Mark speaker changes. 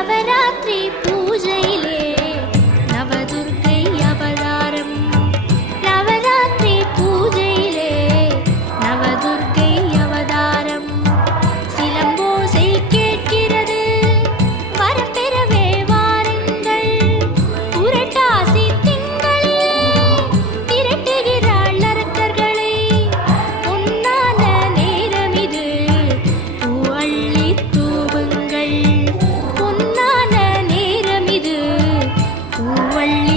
Speaker 1: Navaratri പൂജയിലെ